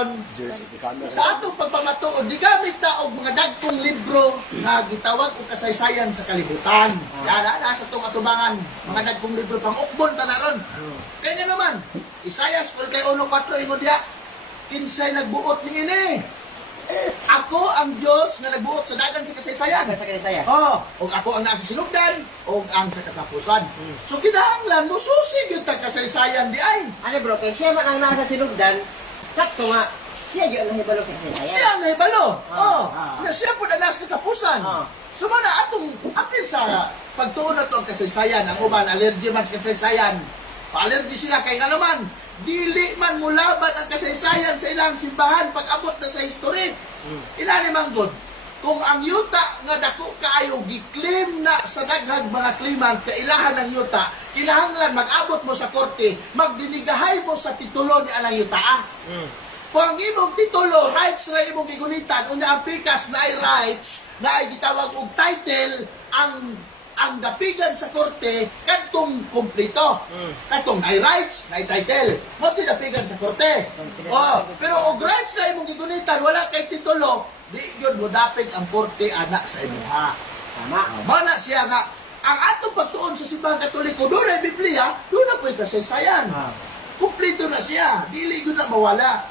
karon sa atong pagpamatuod di gamit ta og mga dagkong libro nga gitawag og kasaysayan sa kalibutan. Yan ana sa tong atubangan mga dagkong libro pang ukbon ta naron. Kaya nga naman Isayas 41:4 ingon diha kinsay nagbuot ni ini. Ako ang Dios nga nagbuot sa dagan sa kasaysayan. Oh, og ako ang nasa sinugdan og ang sa katapusan. So kinahanglan mo susig yung kasaysayan di ay. Ano bro, kay siya man ang nasa sinugdan, sakto nga, siya yun ang nahibalo sa kasaysayan. Siya ang nahibalo. Ah. Siya po na nasa katapusan. So mana atong apil sa pagtuon na to ang kasaysayan, ang uban allergy man sa kasaysayan. Pa-allergy sila kay nga naman dili man mulaban ang kasaysayan sa ilang simbahan pag-abot na sa history. Ilani man gud kung ang yuta nga dako kaayo giklaim na sa daghang mga kliman kailahan ng yuta, kinahanglan mag-abot mo sa korte, magdinigahay mo sa titulo ni anang yuta. Kung ang imong titulo rights ra imong gigunitan unya ang pikas na ay rights na ay gitawag og title, ang dapigan sa korte kadtong kompleto. Kadtong ay rights, na title. Mo ti dapigan sa korte. Pero og rights na imong gigunitan wala kay titulo, di gyud mo dapig ang korte ana sa imuha. Tama. Mana siya nga ang atong pagtuon sa simbahan Katoliko, doon ay Biblia, doon na po'y kasaysayan. Kompleto na siya, dili gyud na mawala.